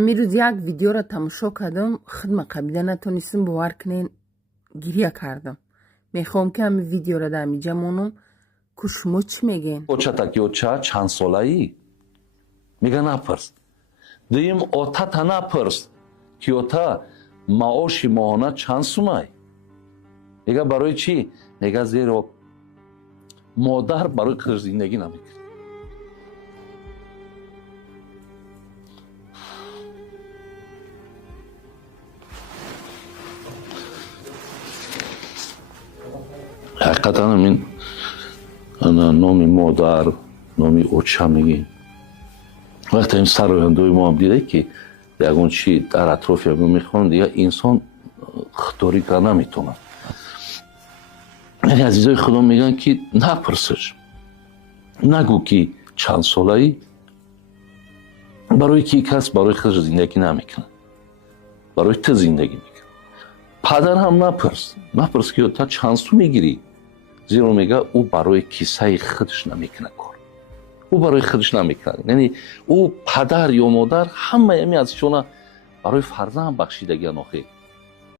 امروز یک ویدیو را تماشا کردم، خدمت قبیله نتونستم باور کنین، گریه کردم. میخوام که همین ویدیو را در میجا مونم که شما چی میگین؟ Оча чанд солаӣ? Мега напарс. Дуюм отата напарс, ки ота маоши моҳона чанд сумай? Мега барои чӣ? Мега зеро модар барои қизиш зиндагӣ намекунад. ҳақиқатан ин номи модар, номи оча мегӣ. вақте ин сарояндои мо ҳам дида ки ягон чи дар атрофи ҳам мехонад, дига инсон худдорӣ карда наметавонад. яъне азизои худо мегӯянд ки напурсиш, нагӯ ки чанд солаӣ, барои ки кас барои худаш зиндагӣ намекунад, барои ту зиндагӣ мекунад. падар ҳам напурс ки та чанд сум мегирӣ, зеро мега ӯ барои кисаи худаш намекунад кор, ӯ барои худаш намекунад. яъне ӯ падар ё модар ҳамаи ҳамин азишона барои фарзанд бахшидагиан. охе